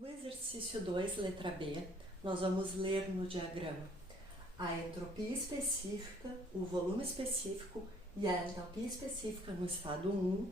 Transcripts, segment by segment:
No exercício 2, letra B, nós vamos ler no diagrama a entropia específica, o volume específico e a entalpia específica no estado 1,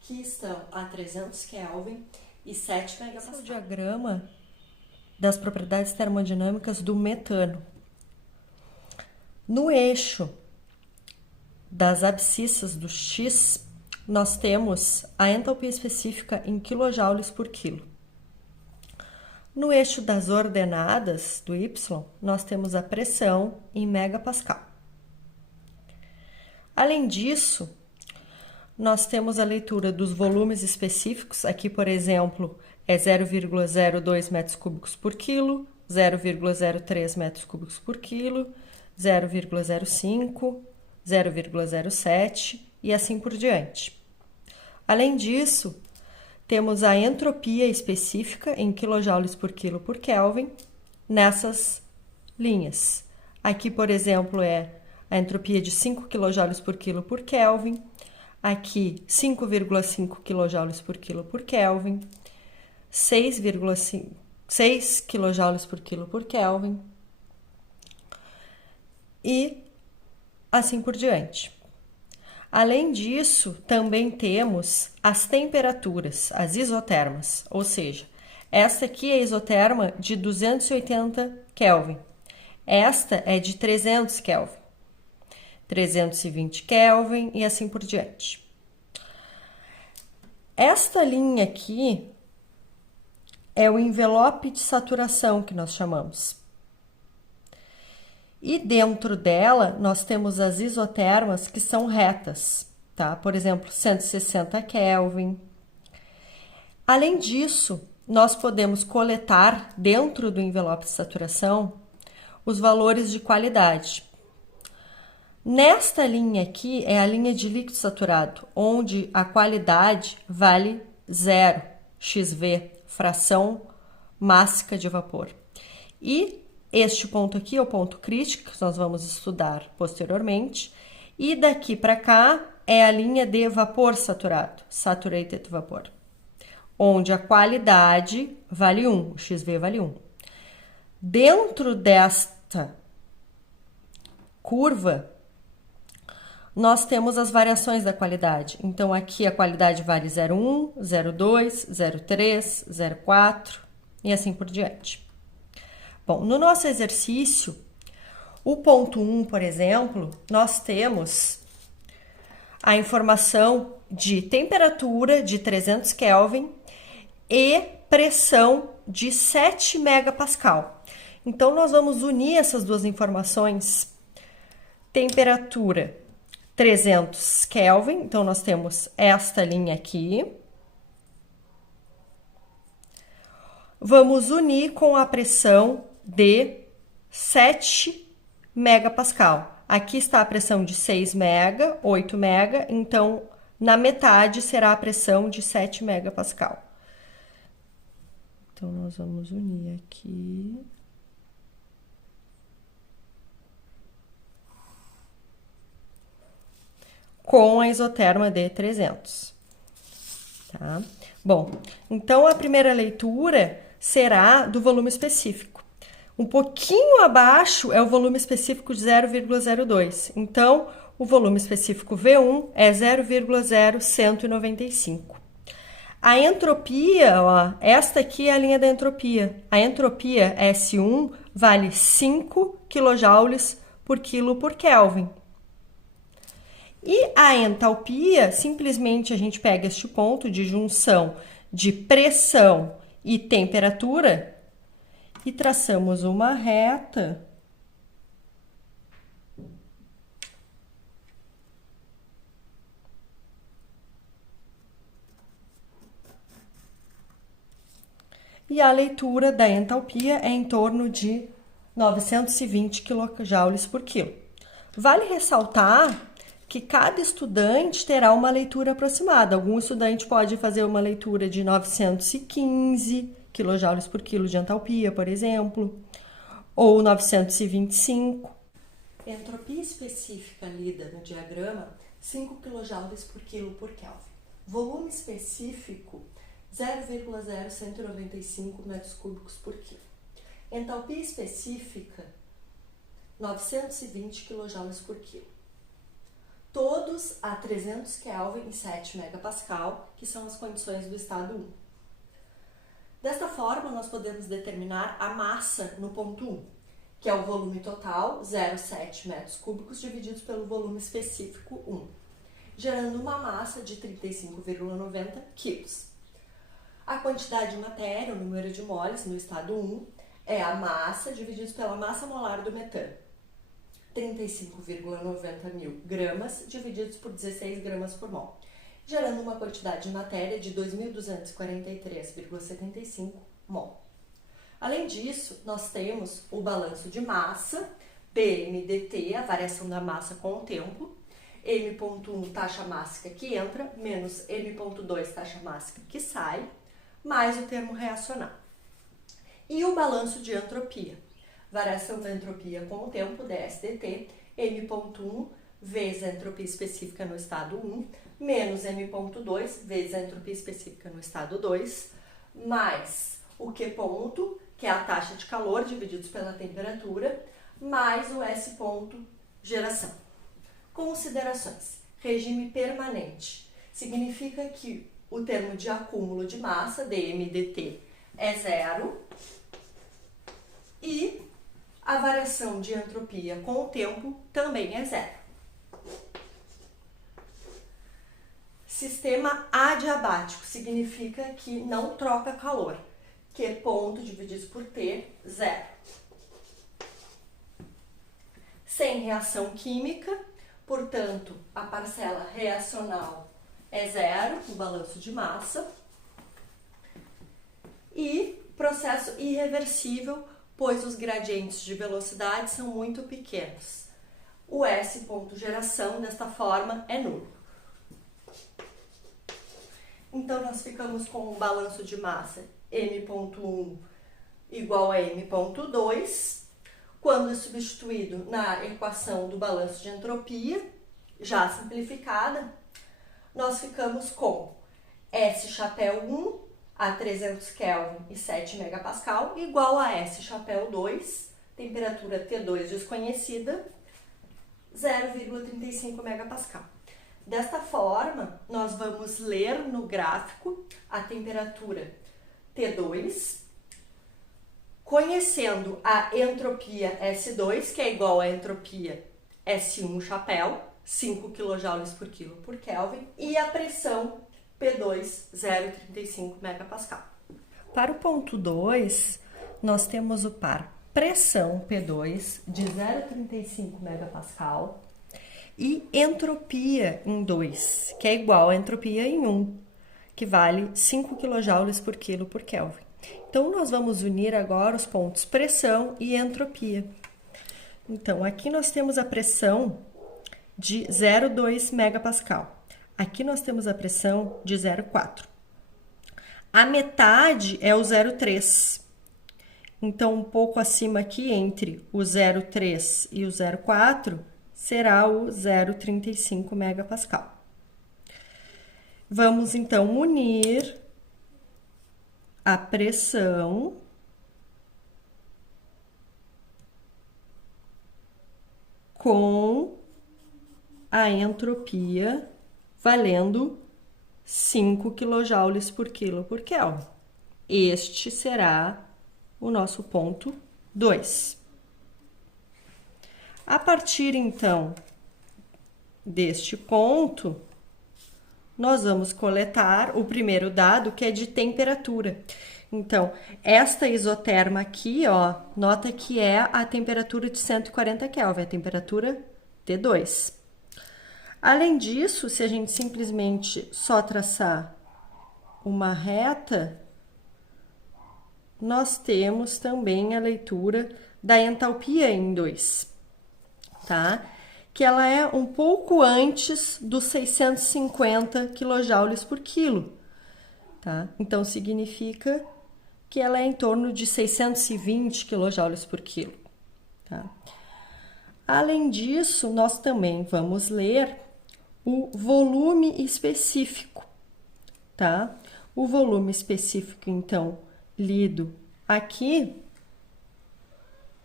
que estão a 300 Kelvin e 7 MPa. Esse é o diagrama das propriedades termodinâmicas do metano. No eixo das abscissas do X, nós temos a entalpia específica em quilojoules por quilo. No eixo das ordenadas do Y, nós temos a pressão em megapascal. Além disso, nós temos a leitura dos volumes específicos. Aqui, por exemplo, é 0,02 metros cúbicos por quilo, 0,03 metros cúbicos por quilo, 0,05, 0,07 e assim por diante. Além disso, temos a entropia específica em quilojoules por quilo por Kelvin nessas linhas. Aqui, por exemplo, é a entropia de 5 kJ por quilo por Kelvin. Aqui, 5,5 kJ por quilo por Kelvin. 6 kJ por quilo por Kelvin. E assim por diante. Além disso, também temos as temperaturas, as isotermas, ou seja, esta aqui é a isoterma de 280 Kelvin, esta é de 300 Kelvin, 320 Kelvin e assim por diante. Esta linha aqui é o envelope de saturação que nós chamamos. E dentro dela, nós temos as isotermas que são retas, tá? Por exemplo, 160 Kelvin. Além disso, nós podemos coletar dentro do envelope de saturação os valores de qualidade. Nesta linha aqui é a linha de líquido saturado, onde a qualidade vale 0, XV, fração mássica de vapor. E este ponto aqui é o ponto crítico, que nós vamos estudar posteriormente. E daqui para cá é a linha de vapor saturado, saturated vapor, onde a qualidade vale 1, o XV vale 1. Dentro desta curva, nós temos as variações da qualidade. Então, aqui a qualidade vale 0,1, 0,2, 0,3, 0,4 e assim por diante. Bom, no nosso exercício, o ponto 1, por exemplo, nós temos a informação de temperatura de 300 Kelvin e pressão de 7 megapascal. Então, nós vamos unir essas duas informações. Temperatura 300 Kelvin, então nós temos esta linha aqui. Vamos unir com a pressão de 7 megapascal. Aqui está a pressão de 6 mega, 8 mega, então na metade será a pressão de 7 megapascal. Então, nós vamos unir aqui. Com a isoterma de 300. Tá? Bom, então a primeira leitura será do volume específico. Um pouquinho abaixo é o volume específico de 0,02. Então, o volume específico V1 é 0,0195. A entropia, ó, esta aqui é a linha da entropia. A entropia S1 vale 5 kJ por quilo por Kelvin. E a entalpia, simplesmente a gente pega este ponto de junção de pressão e temperatura e traçamos uma reta e a leitura da entalpia é em torno de 920 kJ por quilo. Vale ressaltar que cada estudante terá uma leitura aproximada. Algum estudante pode fazer uma leitura de 915 kJ por quilo de entalpia, por exemplo, ou 925. Entropia específica lida no diagrama, 5 kJ por quilo por Kelvin. Volume específico 0,0195 metros cúbicos por quilo. Entalpia específica, 920 kJ por quilo. Todos a 300 Kelvin e 7 megapascal, que são as condições do estado 1. Desta forma, nós podemos determinar a massa no ponto 1, que é o volume total, 0,7 metros cúbicos, divididos pelo volume específico 1, gerando uma massa de 35,90 quilos. A quantidade de matéria, o número de moles no estado 1, é a massa divididos pela massa molar do metano. 35,90 mil gramas divididos por 16 gramas por mol, gerando uma quantidade de matéria de 2.243,75 mol. Além disso, nós temos o balanço de massa, PMDT, a variação da massa com o tempo, M.1 taxa mássica que entra, menos M.2 taxa mássica que sai, mais o termo reacional. E o balanço de entropia, variação da entropia com o tempo, DSDT, M.1 vezes a entropia específica no estado 1, menos M.2 vezes a entropia específica no estado 2, mais o Q ponto, que é a taxa de calor divididos pela temperatura, mais o S ponto, geração. Considerações. Regime permanente. Significa que o termo de acúmulo de massa, DMDT, é zero e a variação de entropia com o tempo também é zero. Sistema adiabático significa que não troca calor. Q ponto dividido por T, zero. Sem reação química, portanto, a parcela reacional é zero, o balanço de massa. E processo irreversível, pois os gradientes de velocidade são muito pequenos. O S ponto geração, desta forma, é nulo. Então, nós ficamos com um balanço de massa M.1 igual a M.2. Quando substituído na equação do balanço de entropia, já simplificada, nós ficamos com S chapéu 1 a 300 Kelvin e 7 megapascal igual a S chapéu 2, temperatura T2 desconhecida, 0,35 megapascal. Desta forma, nós vamos ler no gráfico a temperatura T2, conhecendo a entropia S2, que é igual à entropia S1 chapéu, 5 kJ por quilo por Kelvin, e a pressão P2, 0,35 megapascal. Para o ponto 2, nós temos o par pressão P2 de 0,35 megapascal e entropia em 2, que é igual à entropia em 1, que vale 5 kJ por quilo por Kelvin. Então, nós vamos unir agora os pontos pressão e entropia. Então, aqui nós temos a pressão de 0,2 megapascal. Aqui nós temos a pressão de 0,4. A metade é o 0,3. Então, um pouco acima aqui, entre o 0,3 e o 0,4, será o 0,35 megapascal. Vamos, então, unir a pressão com a entropia valendo 5 kJ por quilo por Kelvin. Este será o nosso ponto 2. A partir, então, deste ponto, nós vamos coletar o primeiro dado, que é de temperatura. Então, esta isoterma aqui, ó, nota que é a temperatura de 140 Kelvin, a temperatura T2. Além disso, se a gente simplesmente só traçar uma reta, nós temos também a leitura da entalpia em 2, tá? Que ela é um pouco antes dos 650 kJ por quilo, tá? Então, significa que ela é em torno de 620 kJ por quilo, tá? Além disso, nós também vamos ler o volume específico, tá? O volume específico, então, lido aqui,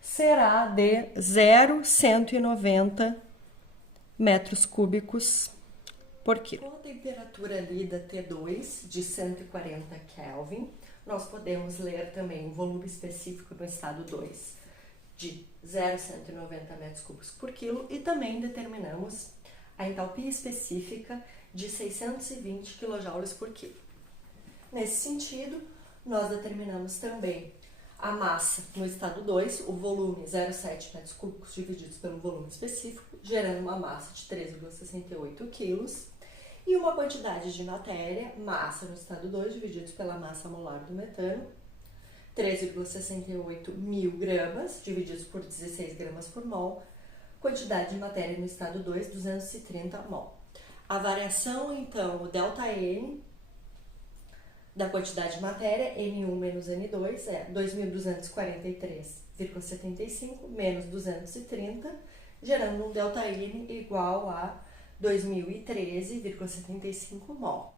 será de 0,190 metros cúbicos por quilo. Com a temperatura lida T2 de 140 Kelvin, nós podemos ler também o volume específico no estado 2 de 0,190 metros cúbicos por quilo e também determinamos a entalpia específica de 620 kJ por quilo. Nesse sentido, nós determinamos também a massa no estado 2, o volume 0,7 metros cúbicos divididos pelo volume específico, gerando uma massa de 3,68 kg, e uma quantidade de matéria, massa no estado 2, divididos pela massa molar do metano, 13,68 mil gramas, divididos por 16 gramas por mol, quantidade de matéria no estado 2, 230 mol. A variação, então, o ΔN da quantidade de matéria, N1 menos N2, é 2.243,75 menos 230, gerando um ΔN igual a 2013,75 mol.